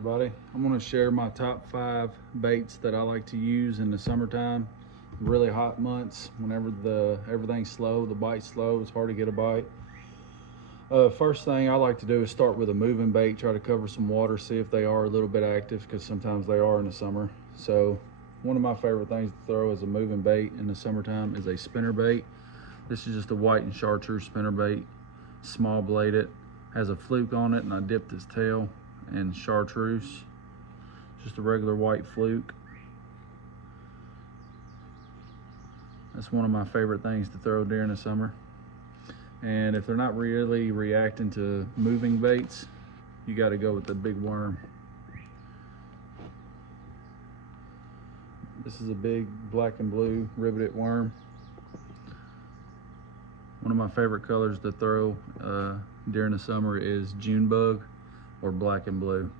everybody. I'm going to share my top 5 baits that I like to use in the summertime, really hot months, whenever everything's slow, the bite's slow, it's hard to get a bite. First thing I like to do is start with a moving bait, try to cover some water, see if they are a little bit active, because sometimes they are in the summer. So one of my favorite things to throw as a moving bait in the summertime is a spinner bait. This is just a white and chartreuse spinner bait, small bladed, has a fluke on it, and I dipped his tail in chartreuse, just a regular white fluke. That's one of my favorite things to throw during the summer. And if they're not really reacting to moving baits, you got to go with the big worm. This is a big black and blue riveted worm. One of my favorite colors to throw during the summer is June bug or black and blue.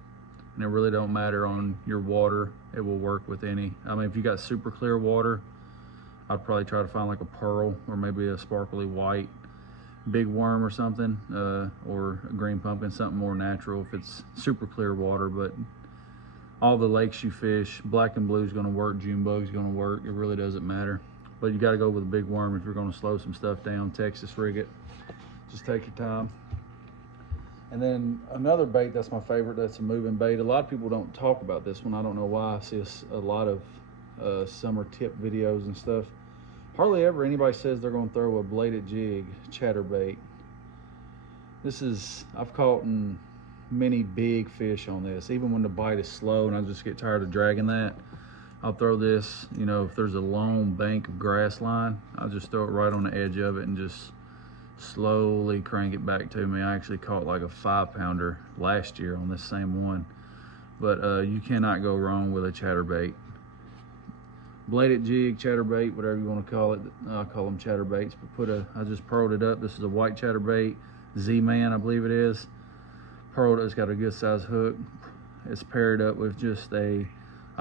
And it really don't matter on your water, it will work with any. I mean, if you got super clear water, I'd probably try to find like a pearl or maybe a sparkly white big worm or something, or a green pumpkin, something more natural if it's super clear water. But all the lakes you fish, black and blue is going to work, June bug is going to work. It really doesn't matter. But you got to go with a big worm if you're going to slow some stuff down. Texas rig it. Just take your time. And then another bait that's my favorite, that's a moving bait. A lot of people don't talk about this one. I don't know why. I see a lot of summer tip videos and stuff. Hardly ever anybody says they're going to throw a bladed jig chatterbait. I've caught many big fish on this. Even when the bite is slow and I just get tired of dragging that, I'll throw this, you know, if there's a long bank of grass line, I'll just throw it right on the edge of it and just slowly crank it back to me. I actually caught like a 5-pounder last year on this same one. But you cannot go wrong with a chatterbait. Bladed jig, chatterbait, whatever you want to call it. I call them chatterbaits, but I just pearled it up. This is a white chatterbait, Z-Man, I believe it is. Pearled it, it's got a good size hook. It's paired up with just I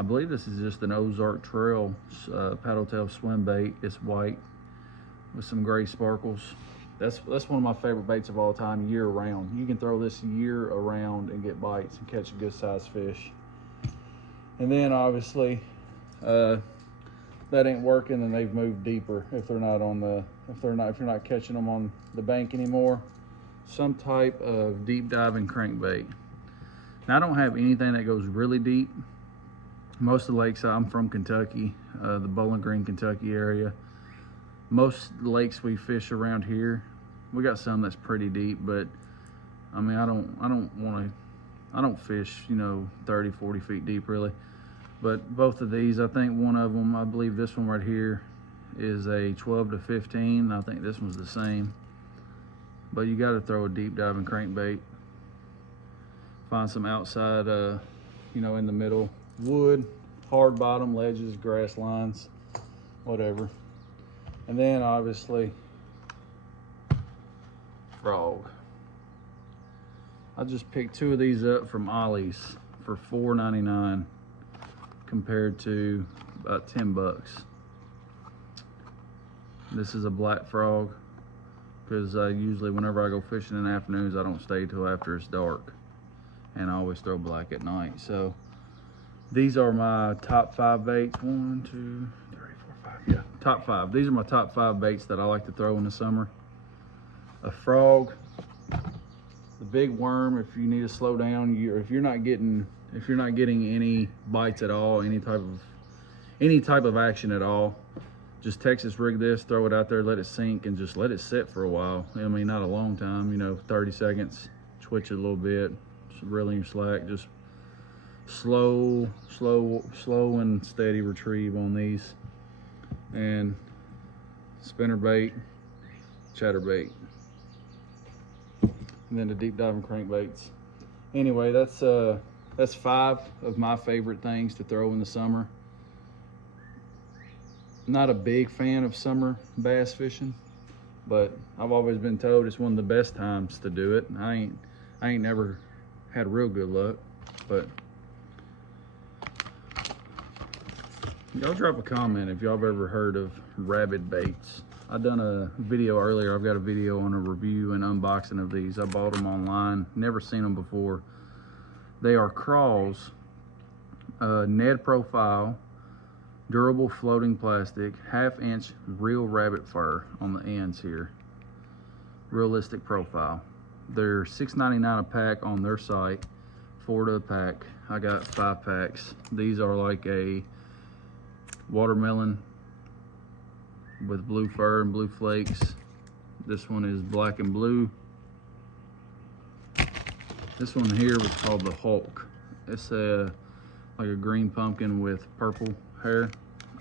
believe this is just an Ozark Trail paddle tail swim bait. It's white with some gray sparkles. That's one of my favorite baits of all time, year round. You can throw this year around and get bites and catch a good sized fish. And then obviously, that ain't working, and they've moved deeper. If you're not catching them on the bank anymore, some type of deep diving crankbait. Now I don't have anything that goes really deep. Most of the lakes, I'm from Kentucky, the Bowling Green, Kentucky area. Most lakes we fish around here, we got some that's pretty deep, but I mean, I don't fish, you know, 30, 40 feet deep really. But both of these, I think one of them, I believe this one right here is a 12 to 15. I think this one's the same. But you got to throw a deep diving crankbait. Find some outside, you know, in the middle. Wood, hard bottom, ledges, grass lines, whatever. And then obviously frog. I just picked 2 of these up from Ollie's for $4.99 compared to about 10 bucks. This is a black frog because usually whenever I go fishing in the afternoons, I don't stay till after it's dark, and I always throw black at night. So these are my top 5 baits. 1, 2, 3, 4, 5. Yeah, top 5. These are my top 5 baits that I like to throw in the summer. A frog, the big worm. If you need to slow down, if you're not getting any bites at all, any type of action at all, just Texas rig this, throw it out there, let it sink, and just let it sit for a while. I mean, not a long time, you know, 30 seconds. Twitch it a little bit, just reel in your slack, just slow and steady retrieve on these. And spinner bait, chatterbait, and then the deep diving crankbaits. Anyway, that's 5 of my favorite things to throw in the summer. Not a big fan of summer bass fishing, but I've always been told it's one of the best times to do it. I ain't never had real good luck, but y'all drop a comment if y'all have ever heard of rabbit baits. I've done a video earlier. I've got a video on a review and unboxing of these. I bought them online, never seen them before. They are craws, Ned profile, durable floating plastic, 1/2 inch real rabbit fur on the ends here. Realistic profile. They're $6.99 a pack on their site, $4 a pack. I got 5 packs. These are like a watermelon with blue fur and blue flakes. This one is black and blue. This one here was called the Hulk. It's like a green pumpkin with purple hair.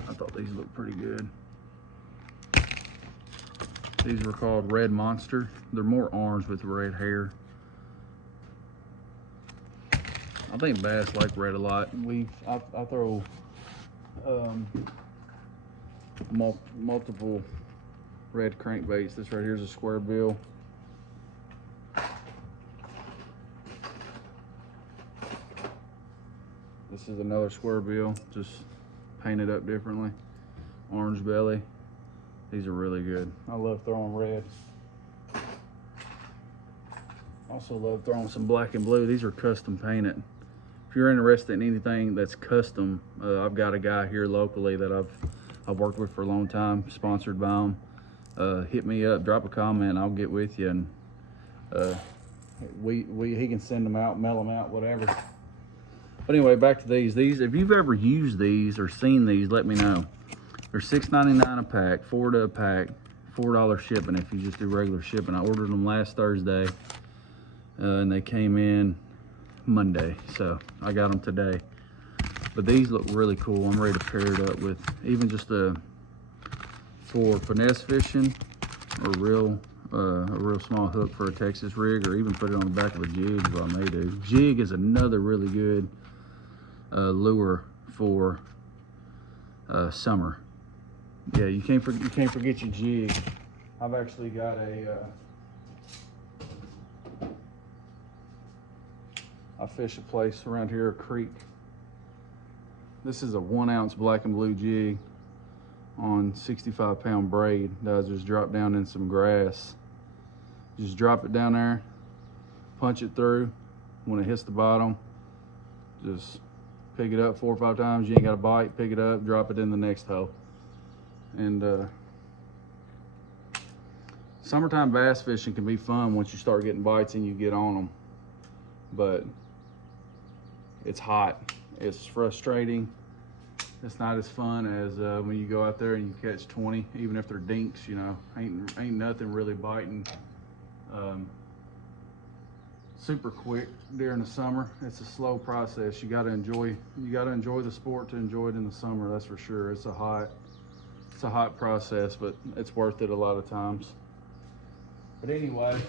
I thought these looked pretty good. These were called Red Monster. They're more orange with red hair. I think bass like red a lot. I throw multiple red crankbaits. This right here is a square bill. This is another square bill, just painted up differently. Orange belly. These are really good. I love throwing red. Also love throwing some black and blue. These are custom painted. If you're interested in anything that's custom, I've got a guy here locally that I've worked with for a long time, sponsored by him. Hit me up, drop a comment, I'll get with you, and he can send them out, mail them out, whatever. But anyway, back to these. If you've ever used these or seen these, let me know. They're $6.99 a pack, $4 a pack, $4 shipping if you just do regular shipping. I ordered them last Thursday, and they came in Monday, so I got them today. But these look really cool. I'm ready to pair it up with even just for finesse fishing, or a real small hook for a Texas rig, or even put it on the back of a jig is what I may do. Jig is another really good lure for summer. Yeah, you can't forget your jig. I've actually got I fish a place around here, a creek. This is a 1 ounce black and blue jig on 65-pound braid that I just drop down in some grass. Just drop it down there, punch it through. When it hits the bottom, just pick it up 4 or 5 times. You ain't got a bite, pick it up, drop it in the next hole. And summertime bass fishing can be fun once you start getting bites and you get on them. But it's hot, it's frustrating. It's not as fun as when you go out there and you catch 20, even if they're dinks, you know. Ain't nothing really biting super quick during the summer. It's a slow process. You gotta enjoy the sport to enjoy it in the summer, that's for sure. It's a hot process, but it's worth it a lot of times. But anyway,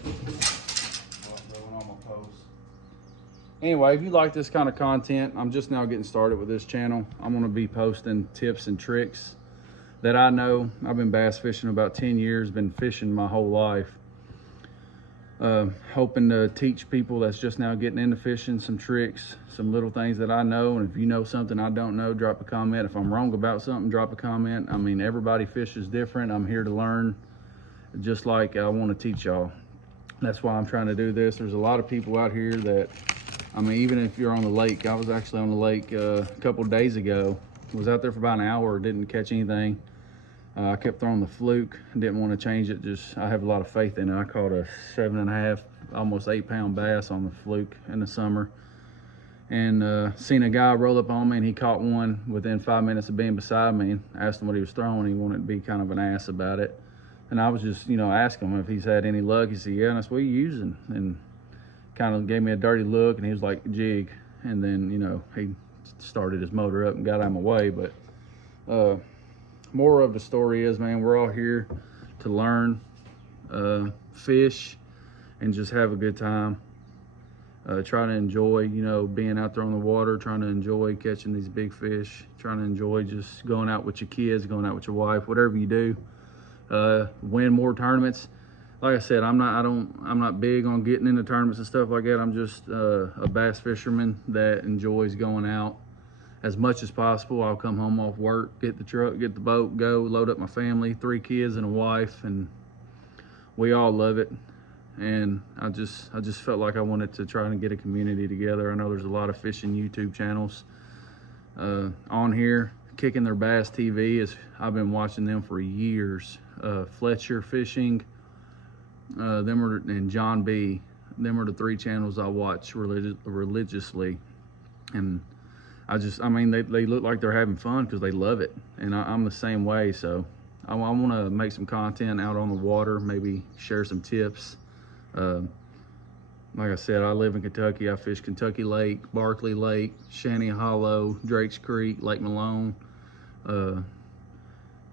Anyway, if you like this kind of content, I'm just now getting started with this channel. I'm gonna be posting tips and tricks that I know. I've been bass fishing about 10 years, been fishing my whole life. Hoping to teach people that's just now getting into fishing some tricks, some little things that I know. And if you know something I don't know, drop a comment. If I'm wrong about something, drop a comment. I mean, everybody fishes different. I'm here to learn, just like I want to teach y'all. That's why I'm trying to do this. There's a lot of people out here that, I mean, even if you're on the lake, I was actually on the lake a couple of days ago. Was out there for about an hour, didn't catch anything. I kept throwing the fluke, didn't want to change it. Just, I have a lot of faith in it. I caught a 7.5, almost 8-pound bass on the fluke in the summer. And seen a guy roll up on me, and he caught one within 5 minutes of being beside me. And asked him what he was throwing. He wanted to be kind of an ass about it. And I was just, you know, asking him if he's had any luck. He said, yeah. And I said, what are you using? And kind of gave me a dirty look, and he was like, jig. And then, you know, he started his motor up and got out of my way. But more of the story is, man, we're all here to learn, fish, and just have a good time. Try to enjoy, you know, being out there on the water, trying to enjoy catching these big fish, trying to enjoy just going out with your kids, going out with your wife, whatever you do. Win more tournaments. Like I said, I'm not big on getting into tournaments and stuff like that. I'm just a bass fisherman that enjoys going out as much as possible. I'll come home off work, get the truck, get the boat, go, load up my family, 3 kids and a wife, and we all love it. and I just felt like I wanted to try and get a community together. I know there's a lot of fishing YouTube channels on here. Kicking Their Bass TV is, I've been watching them for years. Fletcher Fishing, and John B. Them are the 3 channels I watch religiously, and I mean, they look like they're having fun because they love it, and I'm the same way. So I want to make some content out on the water, maybe share some tips. Like I said, I live in Kentucky. I fish Kentucky Lake, Barkley Lake, Shanty Hollow, Drakes Creek, Lake Malone,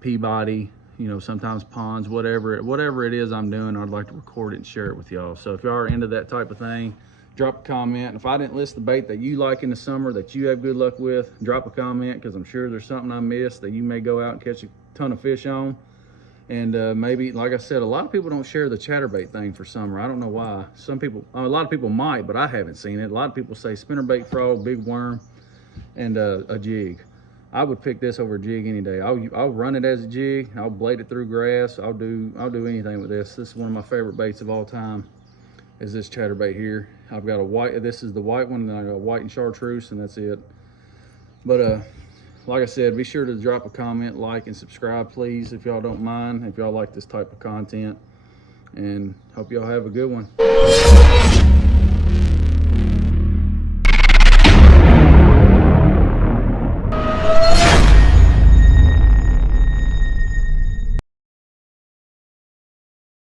Peabody, you know, sometimes ponds, whatever it is I'm doing, I'd like to record it and share it with y'all. So if y'all are into that type of thing, drop a comment. If I didn't list the bait that you like in the summer that you have good luck with, drop a comment, because I'm sure there's something I missed that you may go out and catch a ton of fish on. And maybe, like I said, a lot of people don't share the chatterbait thing for summer. I don't know why. A lot of people might, but I haven't seen it. A lot of people say spinnerbait frog, big worm, and a jig. I would pick this over a jig any day. I'll run it as a jig. I'll blade it through grass. I'll do anything with this. This is one of my favorite baits of all time, is this chatterbait here. I've got a white, this is the white one, and then I got a white and chartreuse, and that's it. But like I said, be sure to drop a comment, like, and subscribe, please, if y'all don't mind, if y'all like this type of content. And hope y'all have a good one.